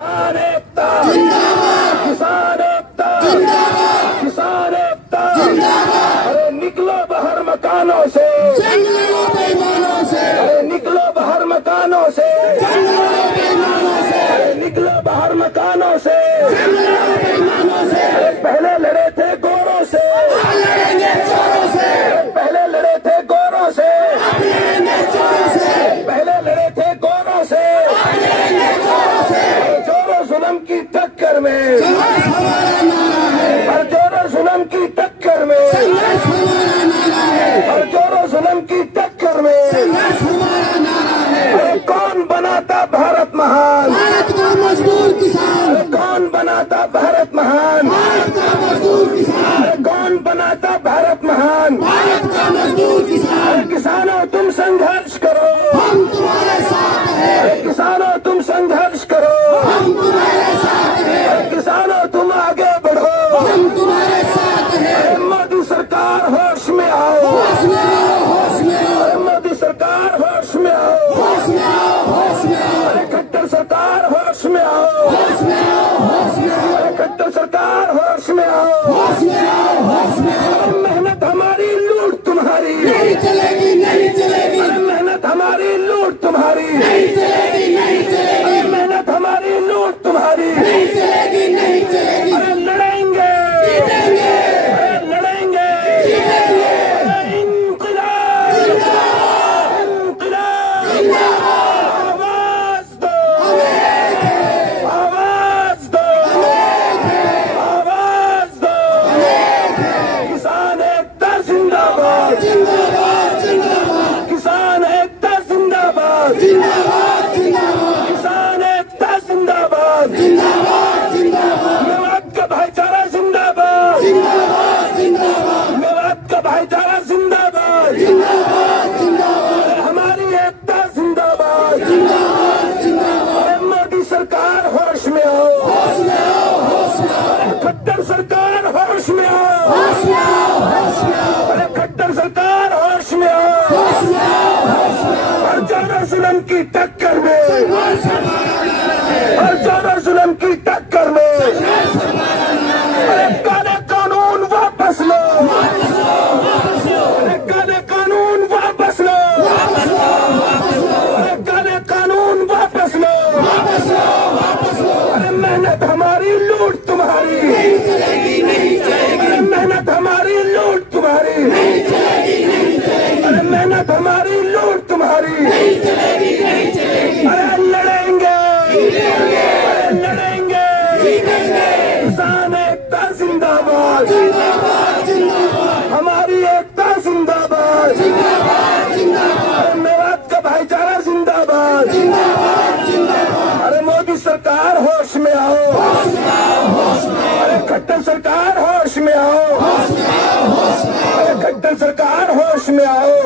किसान एकता जिंदाबाद, किसान एकता जिंदाबाद, किसान एकता जिंदाबाद। अरे निकलो बाहर मकानों से, जंगलों बेईमानों से, अरे निकलो बाहर मकानों से, जंगलों बेईमानों से, अरे निकलो बाहर मकानों से, जंगलों बेईमानों से। अरे पहले लड़े थे गोरों से, अब लड़ेंगे चोरों से, पहले लड़े थे गोरों से, अब लड़ेंगे चोरों से, पहले लड़े थे गोरों से, अब लड़ेंगे चोरों से। जोरों जुल्म की टक्कर में संघर्ष हमारा नारा है, हर जोरों जुल्म की टक्कर में संघर्ष हमारा नारा है, हर जोरों जुल्म की टक्कर में संघर्ष हमारा नारा है। अरे कौन बनाता भारत महान, भारत का मजदूर किसान, अरे कौन बनाता भारत महान, भारत का मजदूर किसान, अरे कौन बनाता भारत महान, भारत का मजदूर किसान। किसानों तुम संघर्ष करो, हम तुम्हारे साथ हैं, किसानों तुम संघर्ष करो, हम तुम्हारे साथ हैं, किसानों तुम आगे बढ़ो, हम तुम्हारे साथ हैं। मोदी सरकार होश में आओ, होश में आओ, होश में आओ, मोदी सरकार होश में आओ, होश में आओ, होश में आओ। अरे खट्टर सरकार होश में आओ, होश में आओ, होश में आओ, अरे खट्टर सरकार होश में आओ, होश में आओ, होश में आओ। मेहनत हमारी लूट तुम्हारी नहीं चलेगी, नहीं चलेगी, मेहनत हमारी लूट तुम्हारी नहीं चलेगी, नहीं चलेगी, मेहनत हमारी लूट तुम्हारी नहीं चलेगी, नहीं चलेगी। अरे लड़ेंगे जीतेंगे, अरे लड़ेंगे जीतेंगे। इंक़िलाब जिंदाबाद, इंक़िलाब जिंदाबाद। आवाज दो, आवाज दो, आवाज दो। किसान एकता जिंदाबाद, जिंदाबाद, जिंदाबाद, किसान एकता जिंदाबाद, जिंदाबाद, जिंदाबाद, किसान एकता जिंदाबाद, जिंदाबाद, जिंदाबाद। मेवात का भाईचारा जिंदाबाद, जिंदाबाद, जिंदाबाद, मेवात का भाईचारा जिंदाबाद, जिंदाबाद, जिंदाबाद, हमारी एकता जिंदाबाद, जिंदाबाद, जिंदाबाद। मोदी सरकार होश में आओ, होश में आओ, होश में आओ, खट्टर सरकार होश में आओ, होश में आओ, होश में आओ, अरे खट्टर सरकार होश में आओ, होश में आओ, होश में आओ। हर जोरों जुल्म की टक्कर में संघर्ष हमारा नारा है, हर जोरों जुल्म की टक्कर में संघर्ष हमारा नारा है। अरे काले कानून वापस लो, वापस लो, वापस लो, अरे काले कानून वापस लो, वापस लो, वापस लो, अरे काले कानून वापस लो, वापस लो, वापस लो। अरे मेहनत हमारी लूट तुम्हारी नहीं चलेगी, नहीं चलेगी, अरे मेहनत हमारी लूट तुम्हारी नहीं चलेगी, नहीं चलेगी, अरे मेहनत हमारी लूट तुम्हारी नहीं चलेगी, नहीं चलेगी। अरे लड़ेंगे जीतेंगे, अरे लड़ेंगे जीतेंगे। किसान एकता जिंदाबाद, जिंदाबाद, जिंदाबाद, हमारी एकता जिंदाबाद, जिंदाबाद, जिंदाबाद, अरे मेवात का भाईचारा जिंदाबाद, जिंदाबाद, जिंदाबाद। अरे मोदी सरकार होश में आओ, होश में आओ, होश में आओ, अरे खट्टर सरकार होश में आओ, होश में आओ, होश में आओ, अरे खट्टर सरकार होश में आओ,